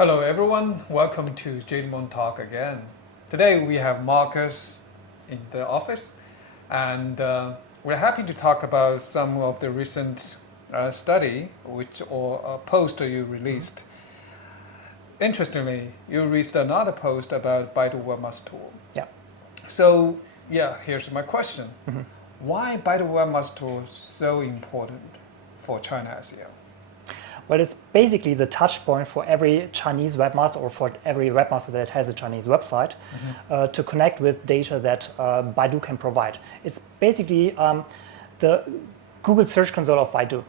Hello everyone, welcome to Jademon Talk again. Today we have Marcus in the office, and we're happy to talk about some of the recent study or post you released. Interestingly, you released another post about Baidu Webmaster tool. Yeah. So here's my question. Why Baidu Webmaster tool is so important for China SEO? Well, it's basically the touch point for every Chinese webmaster or for every webmaster that has a Chinese website to connect with data that Baidu can provide. It's basically the Google Search Console of Baidu.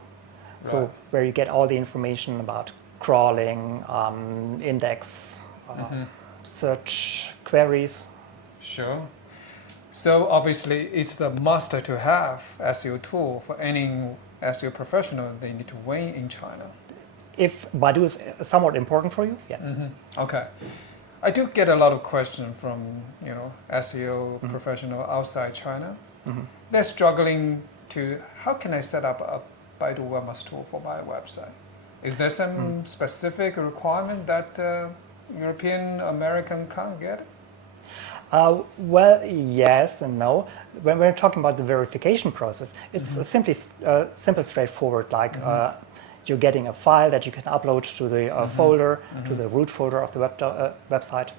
So where you get all the information about crawling, index, search queries. Sure. So obviously it's the must to have SEO tool for any SEO professional they need to win in China. If Baidu is somewhat important for you, yes. Okay. I do get a lot of questions from SEO professional outside China. They're struggling to, how can I set up a Baidu Webmaster tool for my website? Is there some specific requirement that European American can't get? Well, yes and no. When we're talking about the verification process, it's simply simple, straightforward. Like you're getting a file that you can upload to the folder, to the root folder of the website,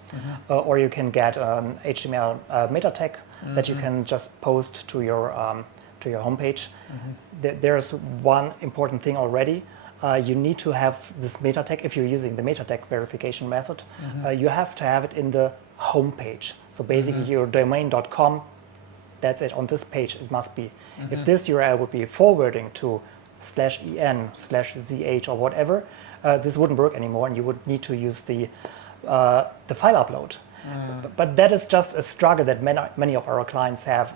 or you can get an HTML meta tag that you can just post to your homepage. There's one important thing already. You need to have this meta tag. If you're using the meta tag verification method, you have to have it in the homepage. So basically your domain.com, that's it. On this page it must be. If this URL would be forwarding to /en/zh or whatever, this wouldn't work anymore, and you would need to use the file upload. But that is just a struggle that many of our clients have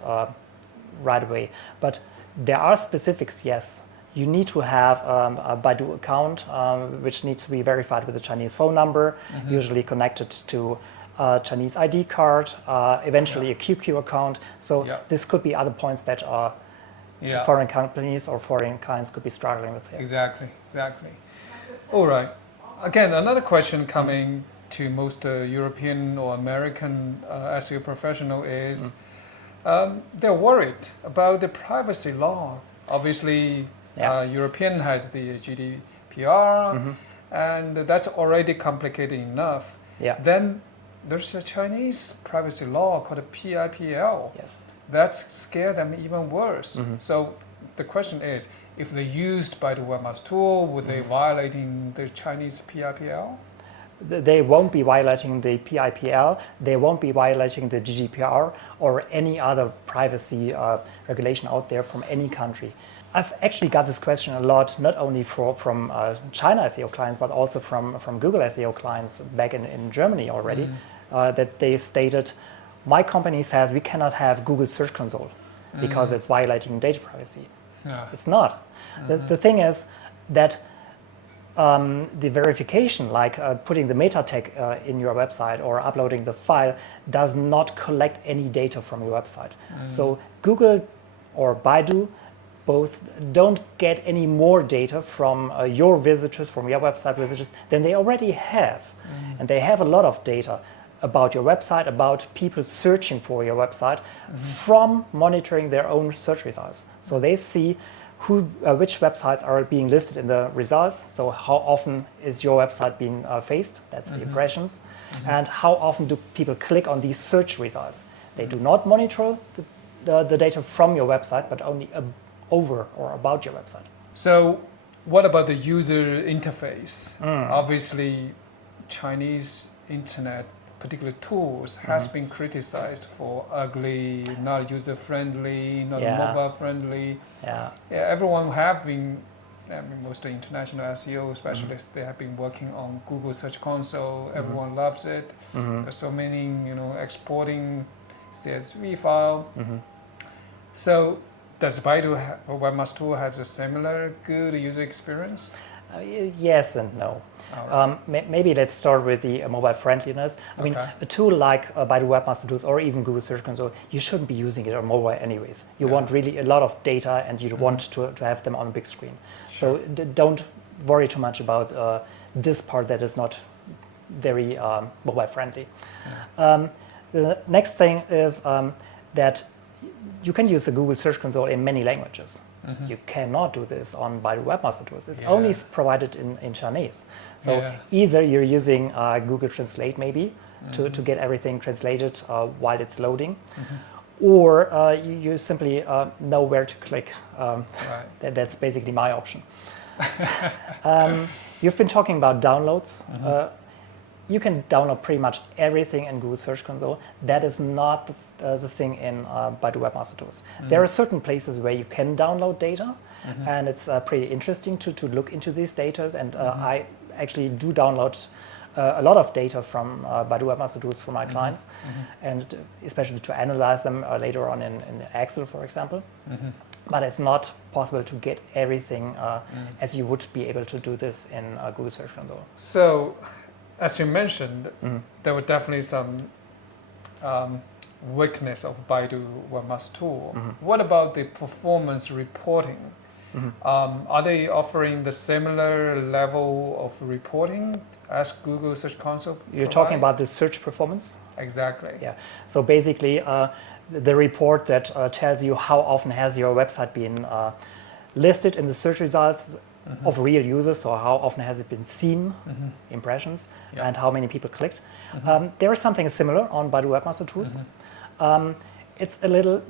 right away. But there are specifics, yes. You need to have a Baidu account, which needs to be verified with a Chinese phone number, usually connected to a Chinese ID card, eventually a QQ account. So this could be other points that foreign companies or foreign clients could be struggling with here. Exactly. All right. Again, another question coming to most European or American SEO professional is they're worried about the privacy law. Obviously, European has the GDPR, and that's already complicated enough. Then there's a Chinese privacy law called PIPL. Yes. That's scared them even worse. So the question is, if they used Baidu Webmaster tool, would they violating the Chinese PIPL? They won't be violating the PIPL. They won't be violating the GDPR or any other privacy regulation out there from any country. I've actually got this question a lot, not only from China SEO clients, but also from Google SEO clients back in Germany already, that they stated, my company says we cannot have Google Search Console because it's violating data privacy. It's not. The thing is that the verification, like putting the meta tag in your website or uploading the file, does not collect any data from your website. So Google or Baidu both don't get any more data from your visitors, from your website visitors, than they already have. And they have a lot of data about your website, about people searching for your website from monitoring their own search results. So they see which websites are being listed in the results. So how often is your website being faced? That's the impressions. And how often do people click on these search results? They do not monitor the data from your website, but only over or about your website. So what about the user interface? Obviously, Chinese internet particular tools has been criticized for ugly, not user-friendly, not mobile-friendly. Everyone have been, most international SEO specialists, they have been working on Google Search Console. Everyone loves it. There's so many, exporting CSV file. So does Baidu Webmaster tool have a similar good user experience? Yes and no. Maybe let's start with the mobile friendliness. I mean, a tool like Baidu Webmaster Tools or even Google Search Console, you shouldn't be using it on mobile anyways. You want really a lot of data, and you want to have them on a big screen. So don't worry too much about this part that is not very mobile friendly. The next thing is that you can use the Google Search Console in many languages. You cannot do this on Baidu Webmaster tools. It's only provided in Chinese. So either you're using Google Translate maybe to get everything translated while it's loading, or you simply know where to click. That's basically my option. You've been talking about downloads. You can download pretty much everything in Google Search Console. That is not the thing in Baidu Webmaster Tools. There are certain places where you can download data, and it's pretty interesting to look into these data. And I actually do download a lot of data from Baidu Webmaster Tools for my clients, and especially to analyze them later on in Excel, for example. But it's not possible to get everything as you would be able to do this in Google Search Console. So, as you mentioned, there were definitely some weakness of Baidu Webmaster tool. What about the performance reporting? Are they offering the similar level of reporting as Google Search Console You're talking about the search performance? Exactly. Yeah. So basically, the report that tells you how often has your website been listed in the search results of real users, so how often has it been seen, impressions, and how many people clicked. There is something similar on Baidu Webmaster Tools. It's a little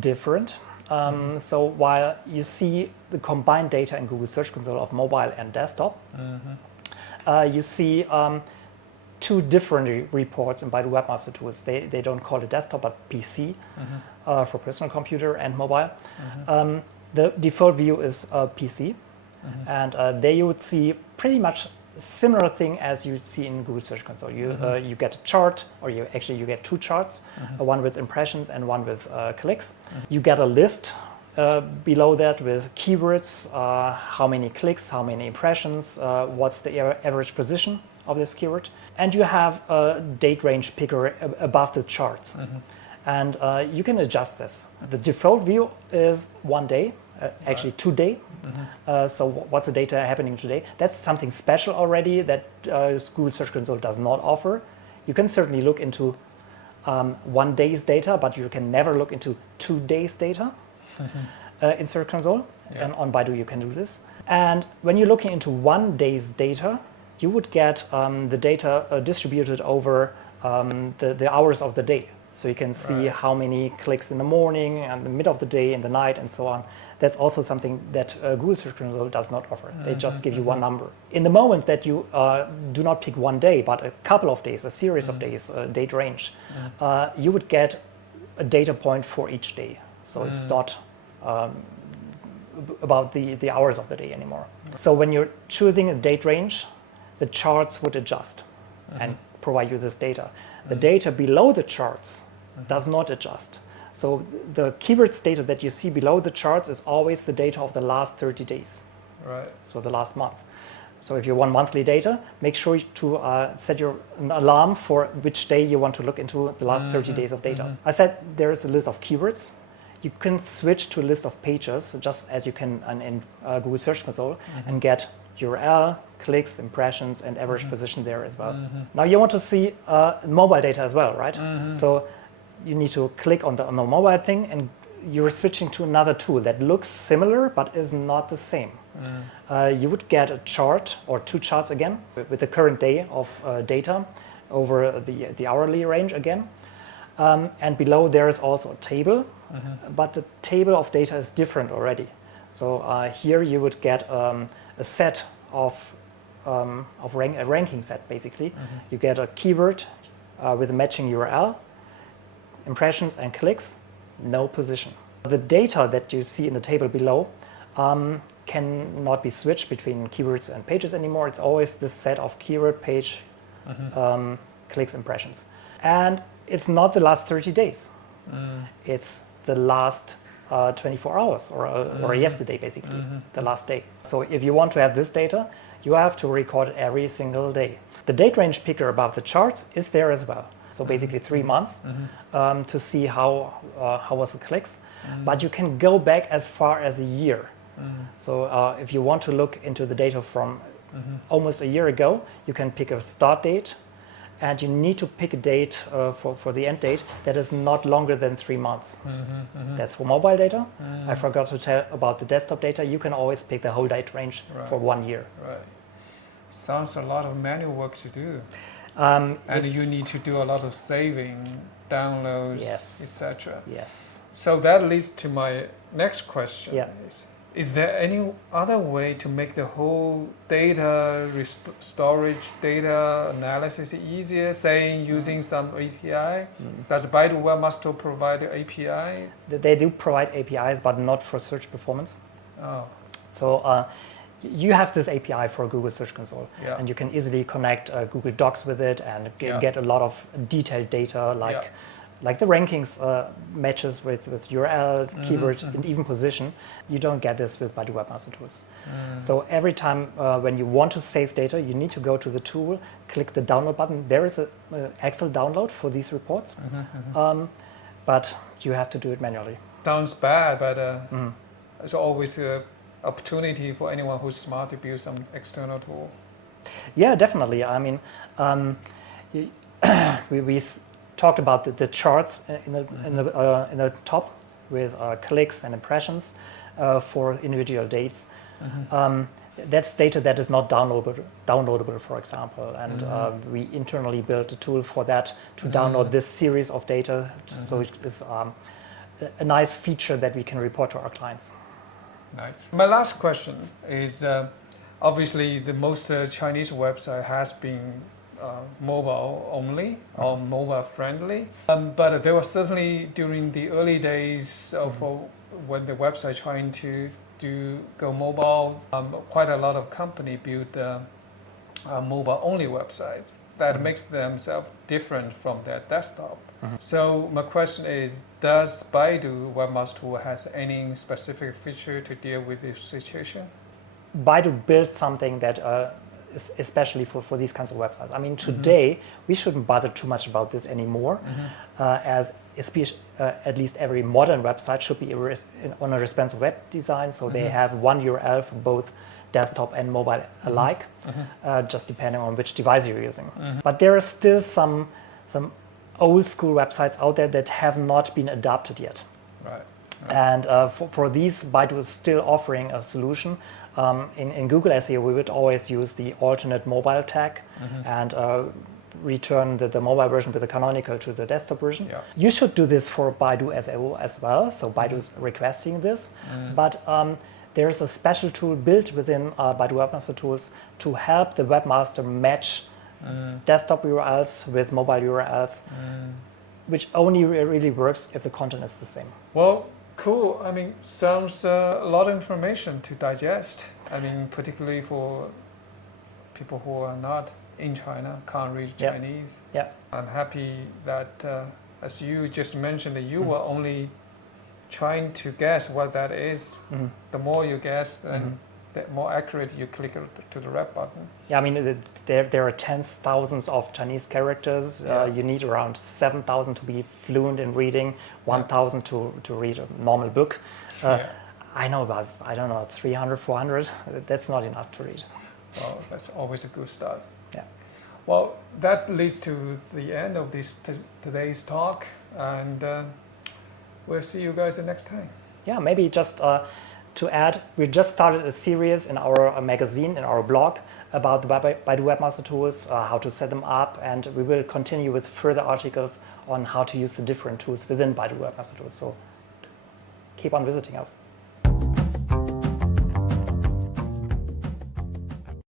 different. So while you see the combined data in Google Search Console of mobile and desktop, you see two different reports in Baidu Webmaster Tools. They don't call it desktop, but PC for personal computer and mobile. The default view is PC. And there you would see pretty much similar thing as you see in Google Search Console. You get a chart, or you get two charts, one with impressions and one with clicks. You get a list below that with keywords, how many clicks, how many impressions, what's the average position of this keyword. And you have a date range picker above the charts. And you can adjust this. The default view is 1 day. Actually 2 day. So what's the data happening today? That's something special already that Google Search Console does not offer. You can certainly look into 1 day's data, but you can never look into 2 days data in Search Console. And on Baidu you can do this. And when you're looking into 1 day's data, you would get the data distributed over the hours of the day. So you can see how many clicks in the morning, and the middle of the day, in the night, and so on. That's also something that Google Search Console does not offer. They just give you one number. In the moment that you do not pick 1 day, but a couple of days, a series of days, a date range, you would get a data point for each day. So it's not about the hours of the day anymore. So when you're choosing a date range, the charts would adjust and provide you this data. The data below the charts does not adjust. So the keywords data that you see below the charts is always the data of the last 30 days. Right. So the last month. So if you want monthly data, make sure to set an alarm for which day you want to look into the last 30 days of data. I said there is a list of keywords. You can switch to a list of pages, just as you can in Google Search Console, and get URL, clicks, impressions, and average position there as well. Now you want to see mobile data as well, right? So you need to click on the mobile thing, and you're switching to another tool that looks similar but is not the same. You would get a chart or two charts again with the current day of data over the hourly range again. And below there is also a table, but the table of data is different already. So here you would get a set of a ranking set basically. You get a keyword with a matching URL, impressions and clicks, no position. The data that you see in the table below cannot be switched between keywords and pages anymore. It's always this set of keyword, page, clicks, impressions. And it's not the last 30 days. It's the last 24 hours or yesterday, basically, the last day. So if you want to have this data, you have to record it every single day. The date range picker above the charts is there as well. So basically 3 months to see how was the clicks. But you can go back as far as a year. So if you want to look into the data from almost a year ago, you can pick a start date, and you need to pick a date for the end date that is not longer than 3 months. That's for mobile data. I forgot to tell about the desktop data. You can always pick the whole date range for 1 year. Right. Sounds a lot of manual work to do. And you need to do a lot of saving, downloads, Yes. etc. Yes. So that leads to my next question. Yeah. Is there any other way to make the whole data storage, data analysis easier, say using some API? Does Baidu Webmaster provide an API? They do provide APIs, but not for search performance. Oh, So you have this API for Google Search Console, Yeah. and you can easily connect Google Docs with it and Yeah. get a lot of detailed data, like the rankings matches with URL, keyword, and even position. You don't get this with Baidu Webmaster tools. So every time when you want to save data, you need to go to the tool, click the download button. There is an Excel download for these reports, but you have to do it manually. sounds bad, but there's always an opportunity for anyone who's smart to build some external tool. Yeah, definitely. I mean, we talked about the charts in the top with clicks and impressions for individual dates. That's data that is not downloadable, for example, and we internally built a tool for that to download this series of data. So it is a nice feature that we can report to our clients. Nice. My last question is, obviously the most Chinese website has been mobile only or mobile friendly, but there was certainly during the early days of when the website trying to go mobile, quite a lot of company build mobile only websites that makes themselves different from their desktop. So my question is, does Baidu Webmaster has any specific feature to deal with this situation? Baidu built something that is especially for these kinds of websites. I mean, today we shouldn't bother too much about this anymore, as especially, at least every modern website should be on a responsive web design, so they have one URL for both desktop and mobile alike, just depending on which device you're using. But there are still some old school websites out there that have not been adapted yet. Right. And for these, Baidu is still offering a solution. In Google SEO, we would always use the alternate mobile tag and return the mobile version with the canonical to the desktop version. Yeah. You should do this for Baidu SEO as well. So Baidu is requesting this. But there is a special tool built within Baidu Webmaster tools to help the webmaster match desktop URLs with mobile URLs, which only really works if the content is the same. Well, cool. I mean, sounds a lot of information to digest. I mean, particularly for people who are not in China, can't read Chinese. Yeah. I'm happy that, as you just mentioned, that you were only trying to guess what that is. The more you guess, then the more accurate you click to the red button. Yeah, I mean, there are tens, thousands of Chinese characters. You need around 7,000 to be fluent in reading, 1,000 to read a normal book. I know about, 300, 400. That's not enough to read. Well, that's always a good start. Yeah. Well, that leads to the end of this today's talk, and we'll see you guys the next time. Yeah, maybe just to add, we just started a series in our magazine, in our blog, about the Baidu Webmaster tools, how to set them up, and we will continue with further articles on how to use the different tools within Baidu Webmaster tools. So keep on visiting us.